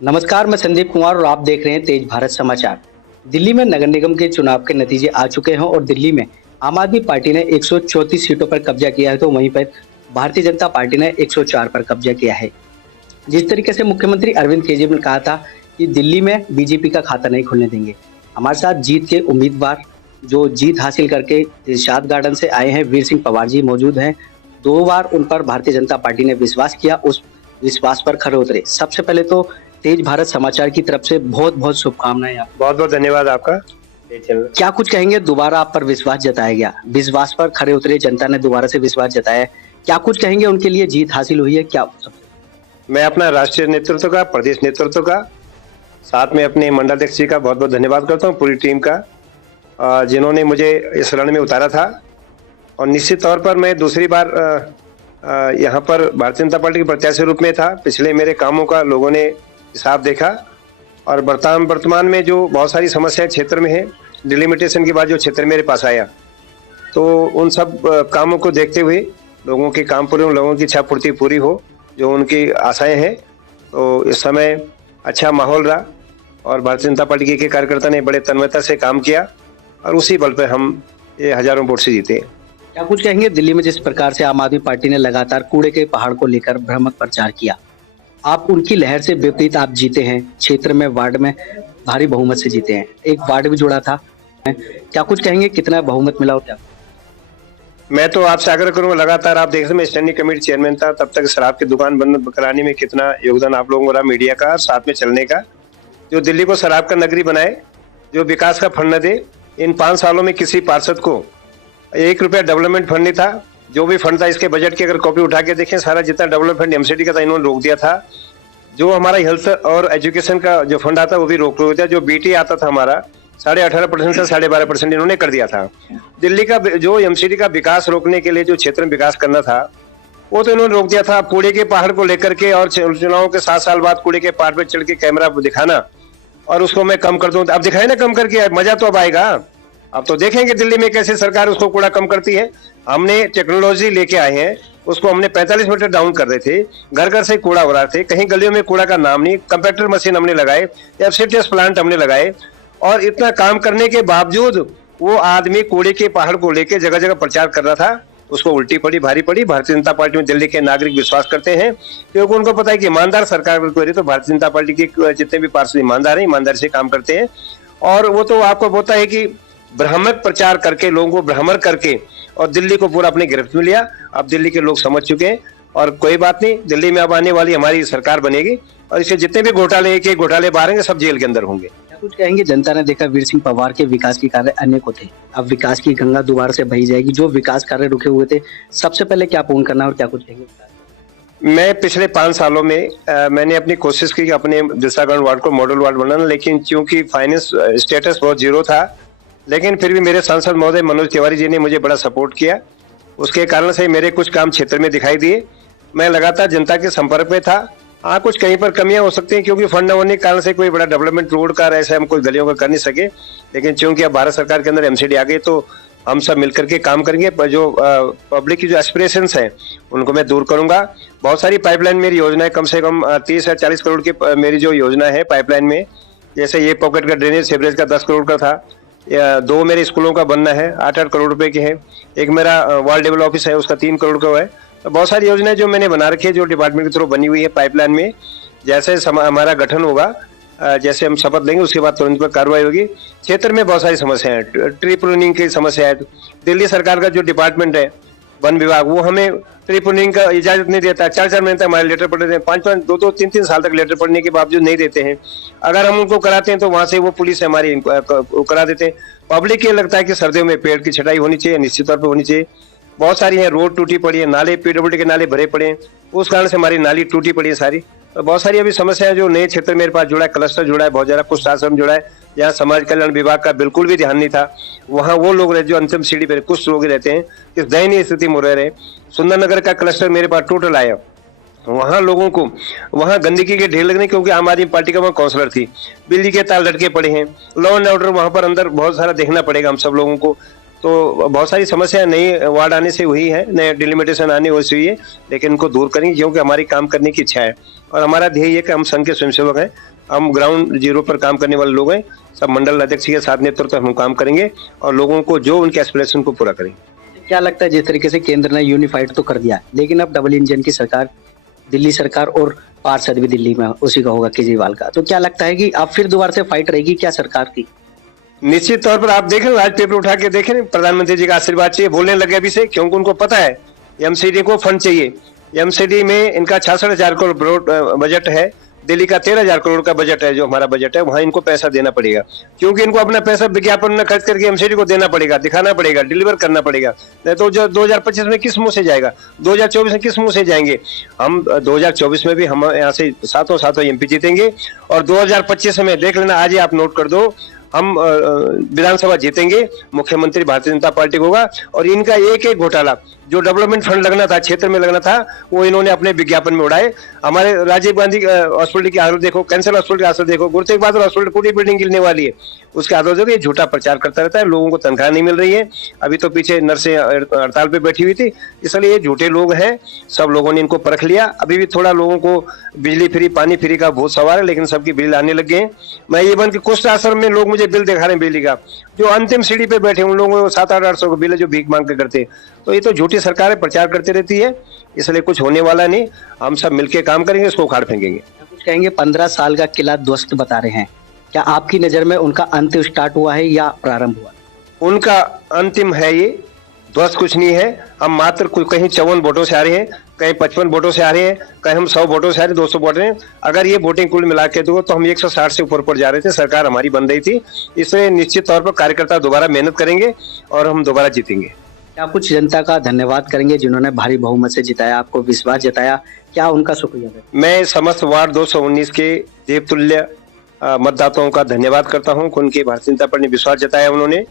नमस्कार, मैं संदीप कुमार और आप देख रहे हैं तेज भारत समाचार। दिल्ली में नगर निगम के चुनाव के नतीजे आ चुके हैं और दिल्ली में आम आदमी पार्टी ने 134 सीटों पर कब्जा किया है, तो वहीं पर भारतीय जनता पार्टी ने 104 पर कब्जा किया है। जिस तरीके से मुख्यमंत्री अरविंद केजरीवाल ने कहा था कि दिल्ली में बीजेपी का खाता नहीं खुलने देंगे। हमारे साथ जीत के उम्मीदवार जो जीत हासिल करके दिलशाद गार्डन से आए हैं, वीर सिंह पवार जी मौजूद हैं। 2 बार उन पर भारतीय जनता पार्टी ने विश्वास किया, उस विश्वास पर खरे उतरे। सबसे पहले तो तेज भारत समाचार की तरफ से बहुत बहुत शुभकामनाएं। आप बहुत बहुत धन्यवाद आपका। क्या कुछ कहेंगे? दोबारा आप पर विश्वास जताया गया, विश्वास पर खरे उतरे, जनता ने दोबारा से विश्वास जताया है। क्या कुछ कहेंगे उनके लिए जीत हासिल हुई है क्या? मैं अपना राष्ट्रीय नेतृत्व का, प्रदेश नेतृत्व का, साथ में अपने मंडलाध्यक्ष जी का बहुत बहुत धन्यवाद करता हूँ, पूरी टीम का, जिन्होंने मुझे इस रण में उतारा था। और निश्चित तौर पर मैं दूसरी बार यहाँ पर भारतीय जनता पार्टी के प्रत्याशी रूप में था। पिछले मेरे कामों का लोगों ने हिसाब देखा और वर्तमान में जो बहुत सारी समस्याएं क्षेत्र में है, डिलिमिटेशन के बाद जो क्षेत्र मेरे पास आया, तो उन सब कामों को देखते हुए लोगों के काम पूरे, लोगों की इच्छा पूर्ति पूरी हो, जो उनकी आशाएं हैं, तो इस समय अच्छा माहौल रहा और भारतीय जनता पार्टी के कार्यकर्ता ने बड़े तन्मयता से काम किया और उसी बल पर हम ये हजारों वोट से जीते। क्या कुछ कहेंगे दिल्ली में जिस प्रकार से आम आदमी पार्टी ने लगातार कूड़े के पहाड़ को लेकर भ्रामक प्रचार किया, आप उनकी लहर से विपरीत आप जीते हैं, क्षेत्र में वार्ड में भारी बहुमत से जीते हैं, एक वार्ड भी जुड़ा था। क्या कुछ कहेंगे, कितना बहुमत मिला हो? क्या मैं तो आपसे आग्रह करूंगा, लगातार आप देख रहे हैं, मैं स्टैंडिंग कमेटी चेयरमैन था, तब तक शराब की दुकान बंद कराने में कितना योगदान आप लोगों को रहा, मीडिया का साथ में चलने का, जो दिल्ली को शराब का नगरी बनाए, जो विकास का फंड न दे। इन 5 सालों में किसी पार्षद को 1 रुपया डेवलपमेंट फंड नहीं था। जो भी फंड था, इसके बजट की अगर कॉपी उठा के देखें, सारा जितना डेवलपमेंट एमसीडी का था इन्होंने रोक दिया था। जो हमारा हेल्थ और एजुकेशन का जो फंड आता वो भी रोक दिया। जो बीटी आता था हमारा 18.5% से 12.5% इन्होंने कर दिया था। दिल्ली का जो एमसीडी का विकास रोकने के लिए जो क्षेत्र में विकास करना था वो तो इन्होंने रोक दिया था। कूड़े के पहाड़ को लेकर के और चुनाव के 7 साल बाद कूड़े के पहाड़ पर चढ़ के कैमरा दिखाना और उसको मैं कम कर दूं, अब दिखाए ना कम करके, मजा तो अब आएगा। अब तो देखेंगे दिल्ली में कैसे सरकार उसको कूड़ा कम करती है। हमने टेक्नोलॉजी लेके आए हैं, उसको हमने 45 मीटर डाउन कर रहे थे, घर घर से कूड़ा हो रहा थे, कहीं गलियों में कूड़ा का नाम नहीं। कंपैक्टर मशीन हमने लगाए, एफसीटीएस प्लांट हमने लगाए और इतना काम करने के बावजूद वो आदमी कूड़े के पहाड़ को लेके जगह जगह प्रचार कर रहा था, उसको उल्टी पड़ी, भारी पड़ी। भारतीय जनता पार्टी में दिल्ली के नागरिक विश्वास करते हैं क्योंकि उनको पता है कि ईमानदार सरकार को, तो भारतीय जनता पार्टी के जितने भी पार्षद ईमानदार हैं, ईमानदारी से काम करते हैं। और वो तो आपको पता है कि भ्रामक प्रचार करके, लोगों को भ्रमर करके और दिल्ली को पूरा अपने गिरफ्त में लिया। अब दिल्ली के लोग समझ चुके हैं और कोई बात नहीं, दिल्ली में अब आने वाली हमारी सरकार बनेगी और इसके जितने भी घोटाले के घोटाले बाहर आएंगे सब जेल के अंदर होंगे। क्या कुछ कहेंगे? जनता ने देखा वीर सिंह पवार के विकास के कार्य अनेकों थे, अब विकास की गंगा दोबारा से बही जाएगी। जो विकास कार्य रुके हुए थे, सबसे पहले क्या पूर्ण करना और क्या कुछ कहेंगे? मैं पिछले 5 सालों में मैंने अपनी कोशिश की कि अपने दिलशाद वार्ड को मॉडल वार्ड बनाना, लेकिन क्योंकि फाइनेंस स्टेटस बहुत जीरो था, लेकिन फिर भी मेरे सांसद महोदय मनोज तिवारी जी ने मुझे बड़ा सपोर्ट किया। उसके कारण से मेरे कुछ काम क्षेत्र में दिखाई दिए। मैं लगातार जनता के संपर्क में था। हाँ, कुछ कहीं पर कमियां हो सकती हैं क्योंकि फंड न होने के कारण से कोई बड़ा डेवलपमेंट रोड का ऐसे हम कोई गलियों का कर नहीं सके, लेकिन चूंकि अब भारत सरकार के अंदर एमसीडी आ गई तो हम सब मिलकर के काम करेंगे। जो पब्लिक की जो एस्पिरेशंस हैं उनको मैं दूर करूंगा। बहुत सारी पाइपलाइन मेरी योजना है, कम से कम 30 या 40 करोड़ की मेरी जो योजना है पाइपलाइन में, जैसे ये पॉकेट का ड्रेनेज सीवरेज का 10 करोड़ का था, 2 मेरे स्कूलों का बनना है 8-8 करोड़ रुपए के हैं, एक मेरा वार्ड लेवल ऑफिस है उसका 3 करोड़ का है। तो बहुत सारी योजनाएं जो मैंने बना रखी है, जो डिपार्टमेंट के थ्रू बनी हुई है पाइपलाइन में। जैसे हमारा गठन होगा, जैसे हम शपथ लेंगे उसके बाद तुरंत पर कार्रवाई होगी। क्षेत्र में बहुत सारी समस्याएं हैं, ट्री प्रूनिंग की समस्या है। दिल्ली सरकार का जो डिपार्टमेंट है वन विभाग, वो हमें ट्री प्रूनिंग का इजाजत नहीं देता है। 4-4 महीने तक हमारे लेटर पढ़ रहे हैं, 5-5, 2-2, 3-3 साल तक लेटर पढ़ने के बावजूद नहीं देते हैं। अगर हम उनको कराते हैं तो वहां से वो पुलिस हमारी करा देते हैं। पब्लिक ये लगता है कि सर्दियों में पेड़ की छटाई होनी चाहिए, निश्चित तौर पर होनी चाहिए। बहुत सारी है, रोड टूटी पड़ी है, नाले पीडब्ल्यूडी के नाले भरे पड़े हैं, उस कारण से हमारी नाली टूटी पड़ी है सारी। तो बहुत सारी अभी समस्याएं जो नए क्षेत्र मेरे पास जुड़ा है, क्लस्टर जुड़ा है, बहुत ज्यादा कुछ आश्रम जुड़ा है, जहाँ समाज कल्याण विभाग का बिल्कुल भी ध्यान नहीं था। वहाँ वो लोग रहते जो अंतिम सीढ़ी पर कुछ लोग रहते हैं, इस दयनीय स्थिति में रह रहे। सुंदरनगर का क्लस्टर मेरे पास टोटल आया, वहाँ लोगों को वहाँ गंदगी के ढेर लगने, क्योंकि आम आदमी पार्टी का वहाँ काउंसलर थी, बिजली के तार लटके पड़े हैं, लॉ एंड ऑर्डर वहाँ पर अंदर बहुत सारा देखना पड़ेगा हम सब लोगों को। तो बहुत सारी समस्या नई वार्ड आने से हुई है, नए डिलिमिटेशन आने से हुई है, लेकिन उनको दूर करेंगे क्योंकि हमारी काम करने की इच्छा है और हमारा ध्येय है कि हम संघ के स्वयंसेवक हैं, हम ग्राउंड जीरो पर काम करने वाले लोग हैं, सब मंडल अध्यक्ष के साथ नेतृत्व हम काम करेंगे और लोगों को जो उनके एस्पिरेशन को पूरा करेंगे। क्या लगता है जिस तरीके से केंद्र ने यूनिफाइड तो कर दिया है, लेकिन अब डबल इंजन की सरकार, दिल्ली सरकार और पार्षद भी दिल्ली में उसी का होगा, केजरीवाल का, तो क्या लगता है कि अब फिर दोबारा से फाइट रहेगी क्या सरकार की? निश्चित तौर पर आप देखें, आज पेपर उठा के देखें, प्रधानमंत्री जी का आशीर्वाद चाहिए, बोलने लगे अभी से, क्योंकि उनको पता है एमसीडी को फंड चाहिए। एमसीडी में इनका 66,000 करोड़ बजट है, दिल्ली का 13,000 करोड़ का बजट है, जो हमारा बजट है, वहां इनको पैसा देना पड़ेगा, क्योंकि इनको अपना पैसा विज्ञापन में खर्च करके एमसीडी को देना पड़ेगा, दिखाना पड़ेगा, डिलीवर करना पड़ेगा। नहीं तो जो 2025 में किस मुंह से जाएगा, 2024 में किस मुंह से जाएंगे? हम 2024 में भी हम यहाँ से सातों एमपी जीतेंगे और 2025 में देख लेना, आज ही आप नोट कर दो, हम विधानसभा जीतेंगे, मुख्यमंत्री भारतीय जनता पार्टी को होगा और इनका एक एक घोटाला जो डेवलपमेंट फंड लगना था, क्षेत्र में लगना था, वो इन्होंने अपने विज्ञापन में उड़ाए। हमारे राजीव गांधी हॉस्पिटल की हालत देखो, कैंसर हॉस्पिटल की हालत देखो, गुरु तेग बहादुर हॉस्पिटल पूरी बिल्डिंग गिरने वाली है, उसके हालत देखो। ये झूठा प्रचार करता रहता है, लोगों को तनख्वाह नहीं मिल रही है, अभी तो पीछे नर्सें हड़ताल पे बैठी हुई थी, इसलिए ये झूठे लोग हैं। सब लोगों ने इनको परख लिया, अभी भी थोड़ा लोगों को बिजली फ्री, पानी फ्री का बहुत सवाल है, लेकिन सबकी बिल आने लग गए हैं। मैं ये बन के कुछ आश्रम में लोग मुझे बिल दिखा रहे हैं बिजली का, जो अंतिम सीढ़ी पे बैठे उन लोगों को 700-800 का बिल है, जो भीख मांग के करते। तो ये तो झूठी सरकार प्रचार करती रहती है, इसलिए कुछ होने वाला नहीं। हम सब मिलकर काम करेंगे, इसको उखाड़ फेंकेंगे। कुछ कहेंगे 15 साल का किला ध्वस्त बता रहे हैं, क्या आपकी नजर में उनका अंत स्टार्ट हुआ है या प्रारंभ हुआ? उनका अंतिम है, ये ध्वस्त कुछ नहीं है। हम मात्र कहीं 54 वोटों से आ रहे हैं, कहीं 55 वोटों से आ रहे हैं, कहीं हम 100 वोटों से आ रहे हैं, 200 वोट हैं। अगर ये वोटिंग कुल मिला के दो तो हम 160 से ऊपर जा रहे थे, सरकार हमारी बन रही थी। इसलिए निश्चित तौर पर कार्यकर्ता दोबारा मेहनत करेंगे और हम दोबारा जीतेंगे। क्या कुछ जनता का धन्यवाद करेंगे जिन्होंने भारी बहुमत से जिताया, आपको विश्वास जताया, क्या उनका शुक्रिया? मैं समस्त वार्ड 219 के देवतुल्य मतदाताओं का धन्यवाद करता हूं, उनके भारतीय जनता पार्टी ने विश्वास जताया उन्होंने,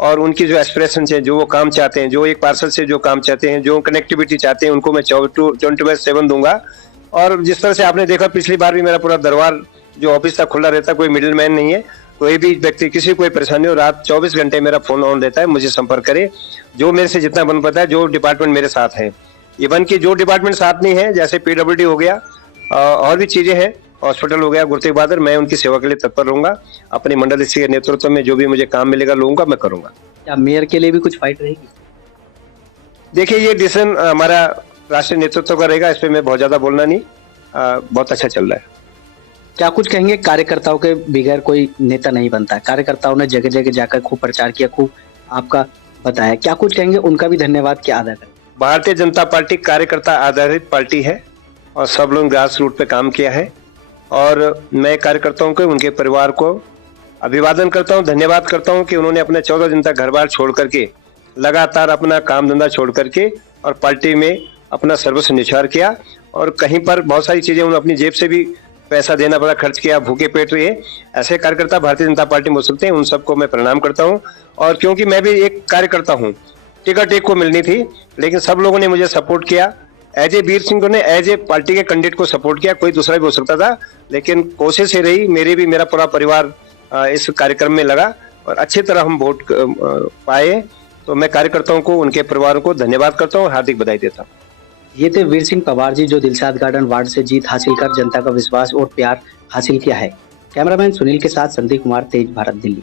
और उनकी जो एस्पिरेशन है, जो वो काम चाहते हैं, जो एक पार्षद से जो काम चाहते हैं, जो कनेक्टिविटी चाहते हैं, उनको मैं 24/7 दूंगा। और जिस तरह से आपने देखा पिछली बार भी मेरा पूरा दरबार जो ऑफिस था खुला रहता है, कोई मिडिल मैन नहीं है, कोई भी व्यक्ति किसी कोई परेशानी हो, रात 24 घंटे मेरा फोन ऑन रहता है, मुझे संपर्क करे, जो मेरे से जितना बन पाता है, जो डिपार्टमेंट मेरे साथ है। इवन की जो डिपार्टमेंट साथ नहीं है, जैसे पीडब्ल्यूडी हो गया और भी चीजें हैं, हॉस्पिटल हो गया, गुरु तेग बहादुर, मैं उनकी सेवा के लिए तत्पर रहूंगा। अपने मंडल के नेतृत्व में जो भी मुझे काम मिलेगा लोगों का, मैं करूंगा। क्या मेयर के लिए भी कुछ फाइट रहेगी? देखिए, ये डिसीजन हमारा राष्ट्रीय नेतृत्व का रहेगा, इस पे मैं बहुत ज्यादा बोलना नहीं। बहुत अच्छा चल रहा है। क्या कुछ कहेंगे, कार्यकर्ताओं के बगैर कोई नेता नहीं बनता, कार्यकर्ताओं ने जगह जगह जाकर खूब प्रचार किया, खूब आपका बताया, क्या कुछ कहेंगे, उनका भी धन्यवाद क्या अदा करें? भारतीय जनता पार्टी कार्यकर्ता आधारित पार्टी है और सब लोग ग्रास रूट पे काम किया है, और मैं कार्यकर्ताओं को, उनके परिवार को अभिवादन करता हूं, धन्यवाद करता हूं कि उन्होंने अपने 14 दिन तक घर बार छोड़ करके, लगातार अपना काम धंधा छोड़ करके और पार्टी में अपना सर्वस्व निछावर किया। और कहीं पर बहुत सारी चीजें उन्होंने अपनी जेब से भी पैसा देना पड़ा, खर्च किया, भूखे पेट रहे। ऐसे कार्यकर्ता भारतीय जनता पार्टी में हो सकते हैं, उन सबको मैं प्रणाम करता हूं। और क्योंकि मैं भी एक कार्यकर्ता हूं, टिकट एक को मिलनी थी, लेकिन सब लोगों ने मुझे सपोर्ट किया। एज ए वीर सिंह ने एज ए पार्टी के कैंडिडेट को सपोर्ट किया, कोई दूसरा भी हो सकता था, लेकिन कोशिश ये रही, मेरा पूरा परिवार इस कार्यक्रम में लगा और अच्छी तरह हम वोट पाए। तो मैं कार्यकर्ताओं को, उनके परिवारों को धन्यवाद करता हूँ और हार्दिक बधाई देता हूँ। ये थे वीर सिंह पवार जी, जो दिलशाद गार्डन वार्ड से जीत हासिल कर जनता का विश्वास और प्यार हासिल किया है। कैमरामैन सुनील के साथ संदीप कुमार, तेज भारत, दिल्ली।